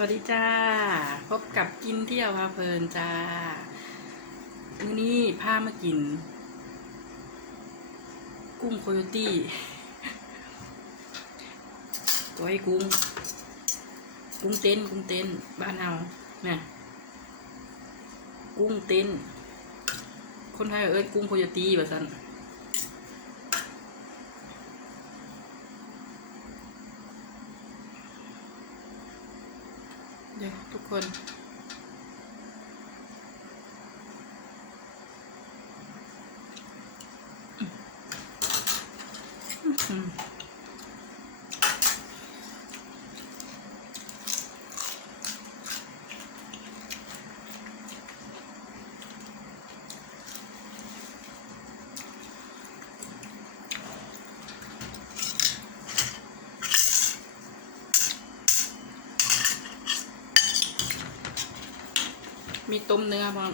สวัสดีจ้า พบกับกินเที่ยวพาเพลินจ้ามื้อนี้พามากิน กุ้งโคโยตี้ตัวไอ้กุ้ง กุ้งเต้น กุ้งเต้น บ้านเอาเนี่ยกุ้งเต้น คนไทยเอิ้นกุ้งโคโยตี้แบบนั้น เดี๋ยวทุก คน ต้มเนื้อพร้อม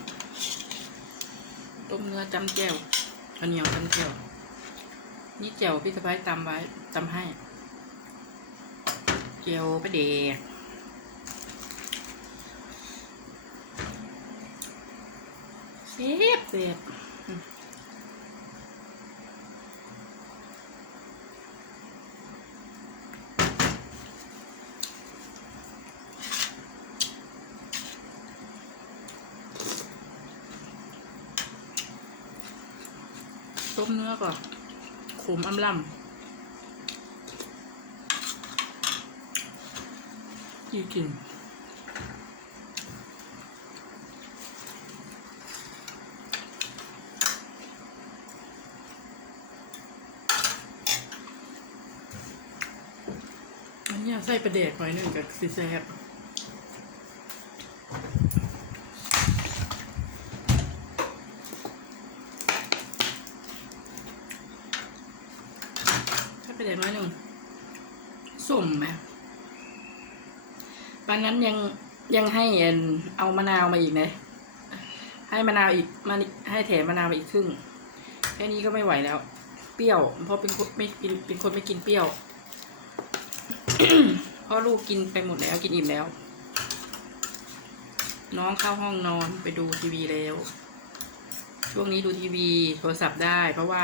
ต้มเนื้อจำแจ่วข้าวเหนียวจำแจ่วนี่แจ่วพี่สะพ้ายตำไว้ตำให้แจ่วประเด็กเสียบเสียบ ต้มเนื้อก่อนขมอำลำยี่กินอันนี้ใส่ประเดกหน่อยหนึ่งกับซีแซบ ใส่ประเดกหน่อยหนึ่งสุ่มไหมวันนั้นยังยังให้เอ็นเอามะนาวมาอีกนะให้มะนาวอีกมาให้แถมมะนาวมาอีกครึ่งแค่นี้ก็ไม่ไหวแล้ว เปรี้ยว เพราะเป็นคนไม่กินเป็นคนไม่กินเปรี้ยวเพราะลูกกินไปหมดแล้วกินอิ่มแล้ว น้องเข้าห้องนอนไปดูทีวีแล้ว ช่วงนี้ดูทีวีโทรศัพท์ได้ เพราะว่า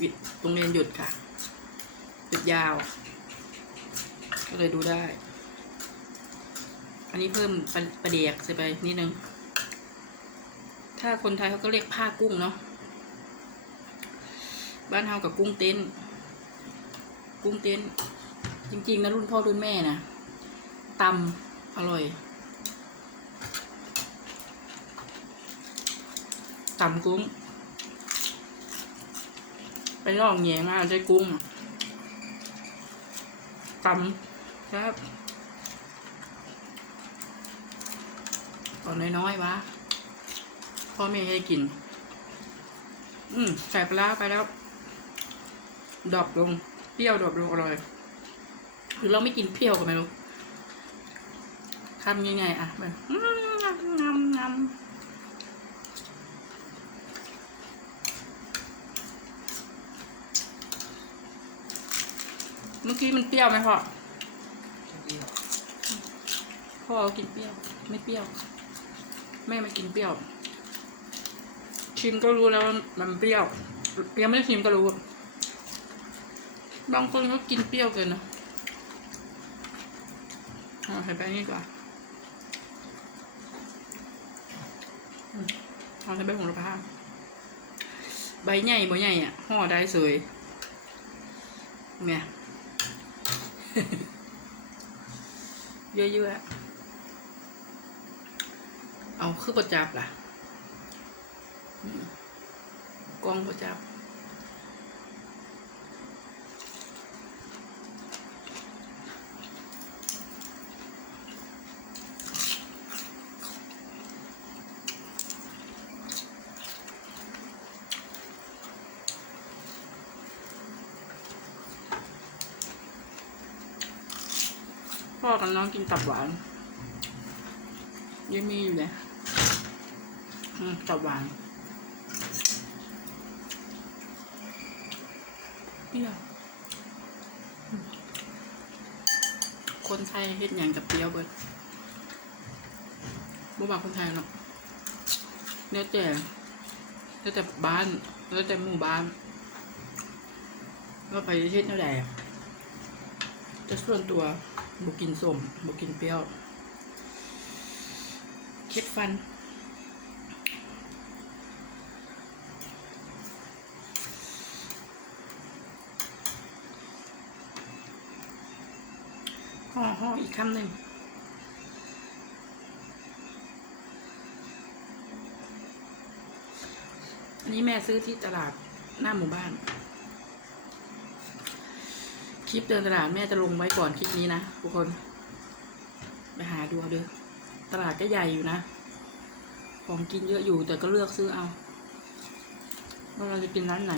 วิโรงเรียนหยุดค่ะ หยุดยาว ก็เลยดูได้ อันนี้เพิ่มปลาประเดียกใส่ไปนิดนึง ถ้าคนไทยเขาก็เรียกผ้ากุ้งเนาะ บ้านเฮากับกุ้งเต้น กุ้งเต้น จริงๆนะรุ่นพ่อรุ่นแม่นะตำอร่อยตำกุ้ง ไปลองแยงมาได้กุ้ง ตำครับตอนน้อยๆวะพ่อแม่ให้กิน อืมใส่ปลาร้าไปแล้วดรอปลง เปรี้ยวดรอปลงอร่อย หรือเราไม่กินเปรี้ยวก็ไม่รู้ทำยังไงอะแบบอืมงำงำงำเมื่อกี้มันเปรี้ยวไหมพ่อพ่อเอากินเปรี้ยว ไม่เปรี้ยว แม่ไม่กินเปรี้ยว ชิมก็รู้แล้วว่ามันเปรี้ยวยังไม่ได้ชิมก็รู้ บางคนก็กินเปรี้ยวเกินนะเอาใส่ไปนี่ก่อนเอาใส่ใบโหระพาใบใหญ่บ่ใหญ่อะห่อได้สวยเนี่ย เยอะๆเอาคือประจับล่ะกล้องประจับ พ่อกับน้องกินตับหวานยังมีอยู่เลยตับหวานเปรี้ยวคนไทยเฮ็ดหยังกับเปรี้ยวเบิดบ่ว่าคนไทยหรอกแล้วแต่แล้วแต่บ้านแล้วแต่หมู่บ้านว่าไปเฮ็ดแนวใดจะส่วนตัว บ่กินส้มบ่กินเปรี้ยวเค็ดฟัน ห่อห่ออีกคำหนึ่งอันนี้แม่ซื้อที่ตลาดหน้าหมู่บ้าน คลิปเดินตลาดแม่จะลงไว้ก่อนคลิปนี้นะทุกคน ไปหาดูเอาเด้อตลาดก็ใหญ่อยู่นะ ของกินเยอะอยู่แต่ก็เลือกซื้อเอาว่าเราจะกินร้านไหน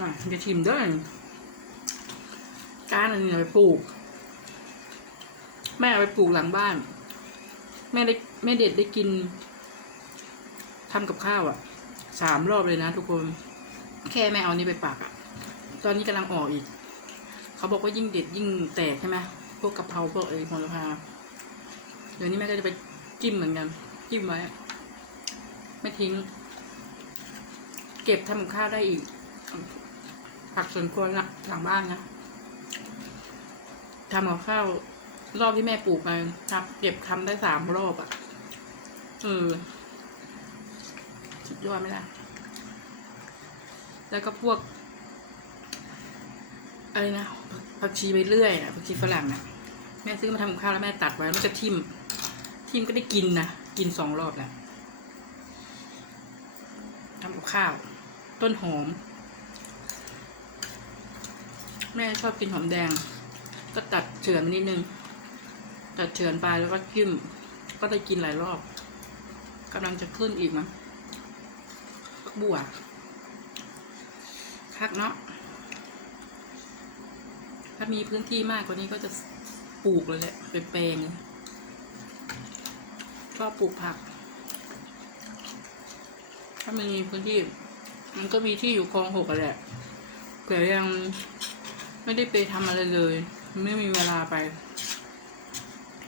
น่ะจะชิมด้วย การอันนี้เอาไปปลูก แม่เอาไปปลูกหลังบ้าน แม่ได้แม่เด็ดได้กินทำกับข้าวอะ่ะสามรอบเลยนะทุกคน แค่แม่เอานี้ไปปักอะ่ะ ตอนนี้กำลังออกอีก เขาบอกว่ายิ่งเด็ดยิ่งแตกใช่ไหมพวกกะเพราพวกเอ้โหระพาเดี๋ยวนี้แม่ก็จะไปจิ้มเหมือนกัน จิ้มไว้ ไม่ทิ้ง เก็บทำกับข้าวได้อีกผักสวนครัวหลังบ้านนะ ทำกับข้าวรอบที่แม่ปลูกมาทำเก็บทำได้สามรอบอะ่ะเออสุดยอดไหมล่ะ แล้วก็พวกอะไรนะผักชีไปเรื่อยอะผักชีฝรั่งอะแม่ซื้อมาทำกับข้าวแล้วแม่ตัดไว้แล้วก็ทิมทิมก็ได้กินนะกินสองรอบแหละทำกับข้าว ต้นหอม แม่ชอบกินหอมแดง ก็ตัดเฉือนนิดนึง ตัดเฉือนไปแล้วก็จิ้ม ก็ได้กินหลายรอบกำลังจะขึ้นอีกมั้งบัวคักเนาะ ถ้ามีพื้นที่มากกว่านี้ก็จะปลูกเลยแหละเป็นแปลงชอบปลูกผัก ถ้ามีพื้นที่ มันก็มีที่อยู่คลองหกอะแหละแต่ยังไม่ได้ไปทำอะไรเลย ไม่มีเวลาไป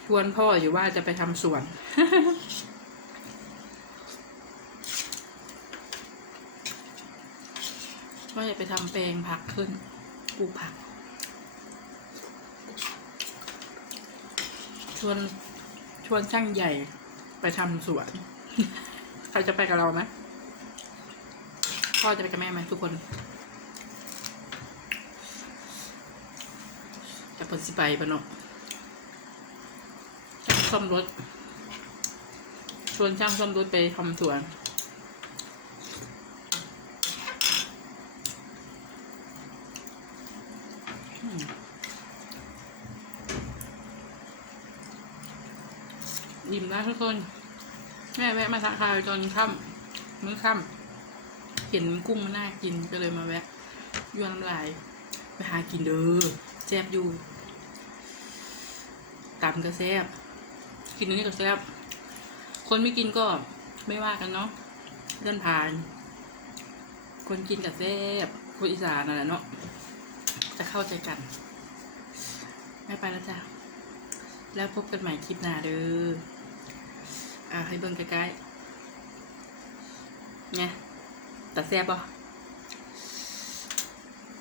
ชวนพ่ออยู่ว่าจะไปทำสวนว่าจะไปทำแปลงผักขึ้นปลูกผัก ชวนชวนช่างใหญ่ไปทำสวน ใครจะไปกับเราไหมพ่อจะไปกับแม่ไหมทุกคน จะ เปิดสิไปปะเนาะช่างซ่อมรถ ชวนช่างซ่อมรถไปทำสวนอิ่มแล้วทุกคน แม่แวะมาทักทายตอนค่ำมื้อค่ำเห็นกุ้งมันน่ากินก็เลยมาแวะยวน้ำลาย ไปหากินเด้อแซ่บอยู่ ตำก็แซ่บกินอันนี้ก็แซ่บคนไม่กินก็ไม่ว่ากันเนาะเลื่อนผ่าน คนกินกับแซ่บคนอีสานนั่นแหละเนาะจะเข้าใจกัน ไม่ไปแล้วจ้ะแล้วพบกันใหม่คลิปหน้าเด้ออ่าให้เบิ่งใกล้ๆไงแต่แซ่บป่ะ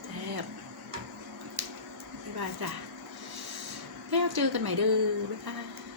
แซ่บบ๊ายบายจ้ะ แล้วเจอกันใหม่เด้อบ๊ายบาย